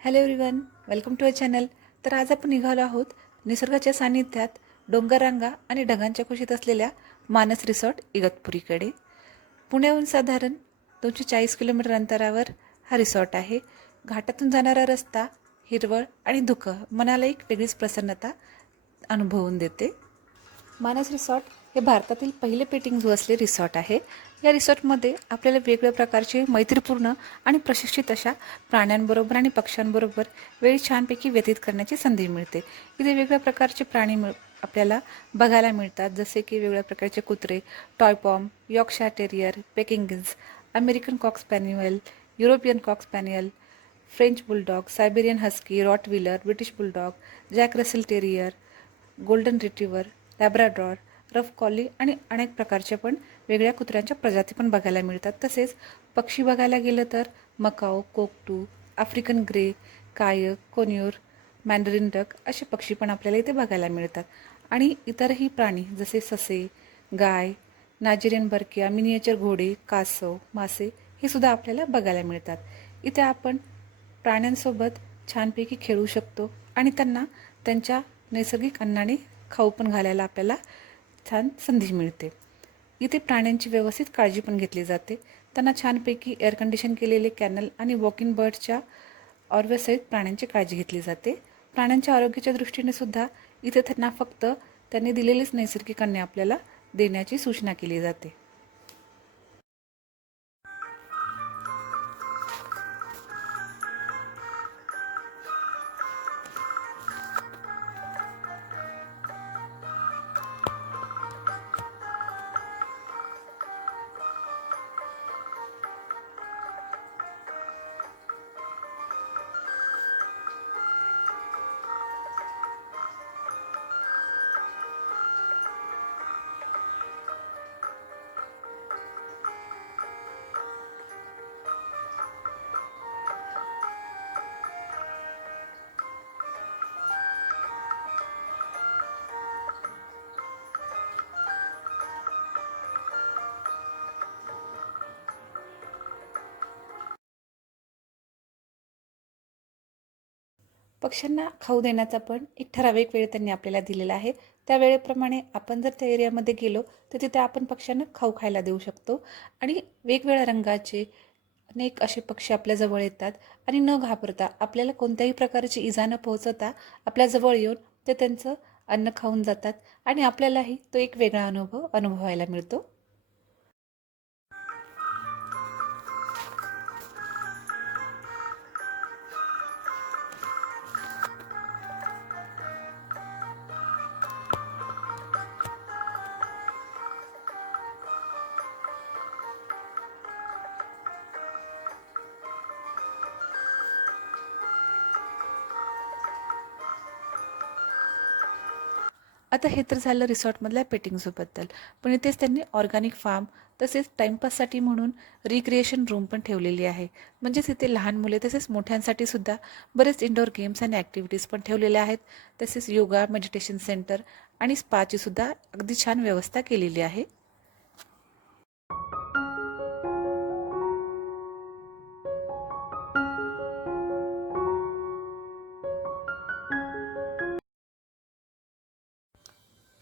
Hello everyone, welcome to a channel. तर आज आपण निघालो आहोत निसर्गाच्या सानिध्यात डोंगररांगा आणि ढगांच्या कुशीत असलेल्या मानस रिसॉर्ट इगतपुरीकडे. पुण्याहून साधारण 240 किलोमीटर अंतरावर हा रिसॉर्ट आहे. घाटातून जाणारा रस्ता हिरवळ आणि धुकं मनाला एक वेगळीच प्रसन्नता अनुभवून देते. मानस रिसॉर्ट हे भारतातील पहिले पेटिंग झू असले रिसॉर्ट आहे. या रिसॉर्टमध्ये आपल्याला वेगवेगळ्या प्रकारचे मैत्रीपूर्ण आणि प्रशिक्षित अशा प्राण्यांबरोबर आणि पक्ष्यांबरोबर वेळ छानपैकी व्यतीत करण्याची संधी मिळते. इथे वेगवेगळ्या प्रकारचे प्राणी आपल्याला बघायला मिळतात, जसे की वेगवेगळ्या प्रकारचे कुत्रे, toy pom, Yorkshire terrier, Pekingese, American cock spaniel, European cock spaniel, French bulldog, Siberian husky, Rottweiler, British bulldog, Jack Russell terrier, golden retriever, Labrador, rough collie आणि अनेक प्रकारचे पण वेगळ्या कुत्र्यांच्या प्रजाती पण बघायला मिळतात. तसेच पक्षी बघायला गेलं तर मकाओ, कोकटू, आफ्रिकन ग्रे, कायक, कोन्यूर, मॅन्डरिन डक असे पक्षी पण आपल्याला इथे बघायला मिळतात. आणि इतरही प्राणी जसे ससे, गाय, नायजेरियन बर्किया, मिनिएचर घोडे, कासव, मासे हे सुद्धा आपल्याला बघायला मिळतात. इथे आपण प्राण्यांसोबत छानपैकी खेळू शकतो आणि त्यांना त्यांच्या नैसर्गिक अन्नाने खाऊ पण घालायला आपल्याला छान संधी मिळते. इथे प्राण्यांची व्यवस्थित काळजी पण घेतली जाते. त्यांना छानपैकी एअर कंडिशन केलेले कॅनल आणि वॉकिंग बर्डच्या ऑर्व्यासहित प्राण्यांची काळजी घेतली जाते. प्राण्यांच्या आरोग्याच्या दृष्टीने सुद्धा इथे त्यांना फक्त त्यांनी दिलेलेच नैसर्गिक अन्न आपल्याला देण्याची सूचना केली जाते. पक्ष्यांना खाऊ देण्याचा पण एक ठराविक वेळ त्यांनी आपल्याला दिलेला आहे. त्या वेळेप्रमाणे आपण जर त्या एरियामध्ये गेलो तर तिथे आपण पक्ष्यांना खाऊ खायला देऊ शकतो. आणि वेगवेगळ्या रंगाचे अनेक असे पक्षी आपल्याजवळ येतात आणि न घाबरता आपल्याला कोणत्याही प्रकारची इजा न पोहोचवता आपल्याजवळ येऊन ते त्यांचं अन्न खाऊन जातात आणि आपल्यालाही तो एक वेगळा अनुभव अनुभवायला मिळतो. आता हे तर झालं रिसॉर्टमधल्या पेटिंग झूबद्दल. पण इथेच त्यांनी ऑर्गॅनिक फार्म तसेच टाईमपाससाठी म्हणून रिक्रिएशन रूम पण ठेवलेली आहे. म्हणजेच इथे लहान मुले तसेच मोठ्यांसाठी सुद्धा बरेच इंडोर गेम्स आणि ॲक्टिव्हिटीज पण ठेवलेल्या आहेत. तसेच योगा, मेडिटेशन सेंटर आणि स्पाची सुद्धा अगदी छान व्यवस्था केलेली आहे.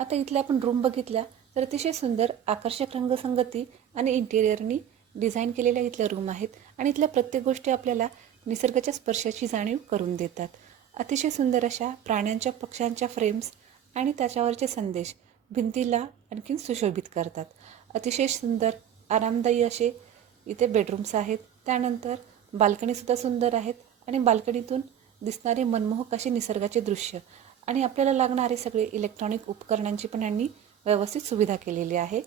आता इथल्या आपण रूम बघितल्या तर अतिशय सुंदर आकर्षक रंगसंगती आणि इंटिरियरनी डिझाईन केलेल्या इथल्या रूम आहेत. आणि इथल्या प्रत्येक गोष्टी आपल्याला निसर्गाच्या स्पर्शाची जाणीव करून देतात. अतिशय सुंदर अशा प्राण्यांच्या पक्ष्यांच्या फ्रेम्स आणि त्याच्यावरचे संदेश भिंतीला आणखीन सुशोभित करतात. अतिशय सुंदर आरामदायी असे इथे बेडरूम्स आहेत. त्यानंतर बाल्कनीसुद्धा सुंदर आहेत आणि बाल्कनीतून दिसणारे मनमोहक असे निसर्गाचे दृश्य आणि आपल्याला लागणारे सगळे इलेक्ट्रॉनिक उपकरणांची पण यांनी व्यवस्थित सुविधा केलेली आहे.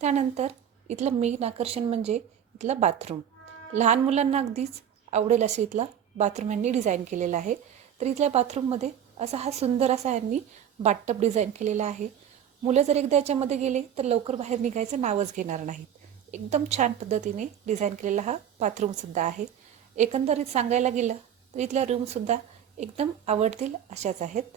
त्यानंतर इथलं मेन आकर्षण म्हणजे इथलं बाथरूम. लहान मुलांना अगदीच आवडेल असे इथला बाथरूम यांनी डिझाईन केलेला आहे. तर इथल्या बाथरूममध्ये असा हा सुंदर असा यांनी बाथटब डिझाईन केलेला आहे. मुलं जर एकदा याच्यामध्ये गेले तर लवकर बाहेर निघायचं नावच घेणार नाहीत. एकदम छान पद्धतीने डिझाईन केलेला हा बाथरूमसुद्धा आहे. एकंदरीत सांगायला गेलं तर इथल्या रूमसुद्धा एकदम आवडतील अशाच आहेत.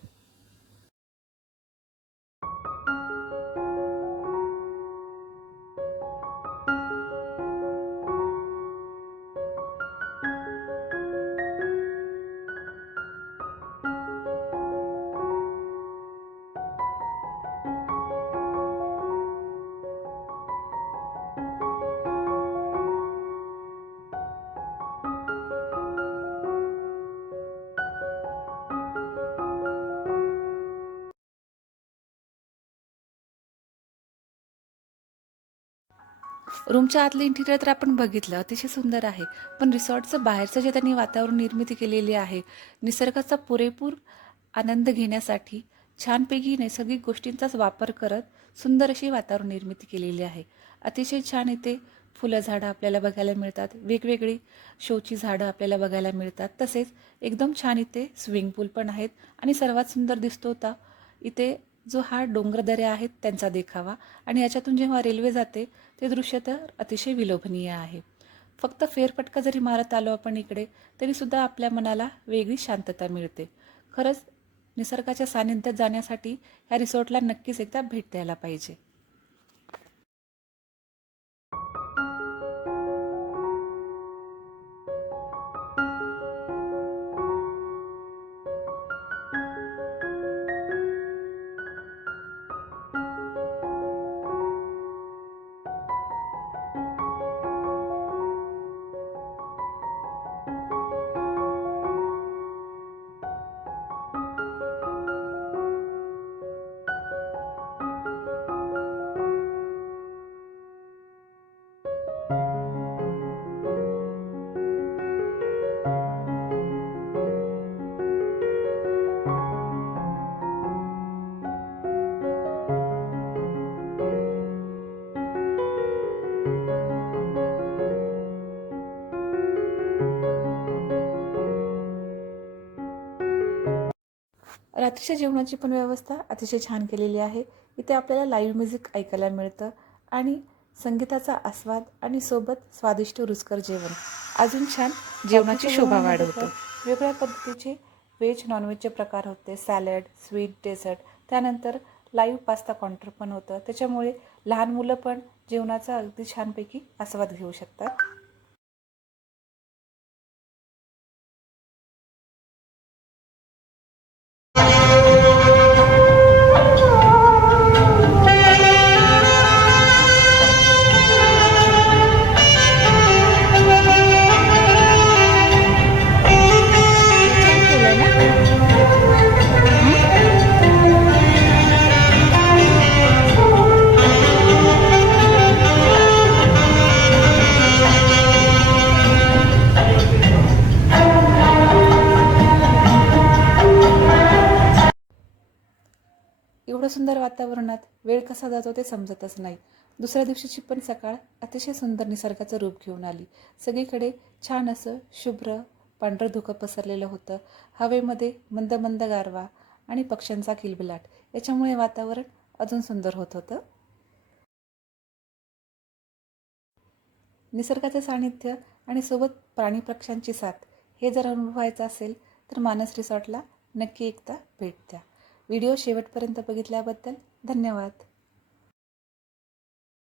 रूमच्या आतलं इंटिरियर तर आपण बघितलं, अतिशय सुंदर आहे. पण रिसॉर्टचं बाहेरचं जे त्यांनी वातावरण निर्मिती केलेली आहे, निसर्गाचा पुरेपूर आनंद घेण्यासाठी छानपैकी नैसर्गिक गोष्टींचाच वापर करत सुंदर अशी वातावरण निर्मिती केलेली आहे. अतिशय छान इथे फुलं झाडं आपल्याला बघायला मिळतात, वेगवेगळी शोची झाडं आपल्याला बघायला मिळतात. तसेच एकदम छान इथे स्विमिंग पूल पण आहेत आणि सर्वात सुंदर दिसतो होता इथे जो हा डोंगरदऱ्या आहेत त्यांचा देखावा आणि याच्यातून जेव्हा रेल्वे जाते ते दृश्य तर अतिशय विलोभनीय आहे. फक्त फेरफटका जरी मारत आलो आपण इकडे तरीसुद्धा आपल्या मनाला वेगळी शांतता मिळते. खरंच निसर्गाच्या सानिध्यात जाण्यासाठी ह्या रिसॉर्टला नक्कीच एकदा भेट द्यायला पाहिजे. रात्रीच्या जेवणाची पण व्यवस्था अतिशय छान केलेली आहे. इथे आपल्याला लाईव्ह म्युझिक ऐकायला मिळतं आणि संगीताचा आस्वाद आणि सोबत स्वादिष्ट रुचकर जेवण अजून छान जेवणाची शोभा वाढवतं. वेगवेगळ्या पद्धतीचे व्हेज नॉनव्हेजचे प्रकार होते, सॅलड, स्वीट, डेझर्ट, त्यानंतर लाईव्ह पास्ता काउंटर पण होतं. त्याच्यामुळे लहान मुलं पण जेवणाचा अगदी छानपैकी आस्वाद घेऊ शकतात. एवढं सुंदर वातावरणात वेळ कसा जातो ते समजतच नाही. दुसऱ्या दिवशीची पण सकाळ अतिशय सुंदर निसर्गाचं रूप घेऊन आली. सगळीकडे छान असं शुभ्र पांढरं धुकं पसरलेलं होतं. हवेमध्ये मंद मंद गारवा आणि पक्ष्यांचा किलबिलाट याच्यामुळे वातावरण अजून सुंदर होत होतं. निसर्गाचं सानिध्य आणि सोबत प्राणी पक्ष्यांची साथ हे जर अनुभवायचं असेल तर मानस रिसॉर्टला नक्की एकदा भेट द्या. व्हिडिओ शेवटपर्यंत बघितल्याबद्दल धन्यवाद.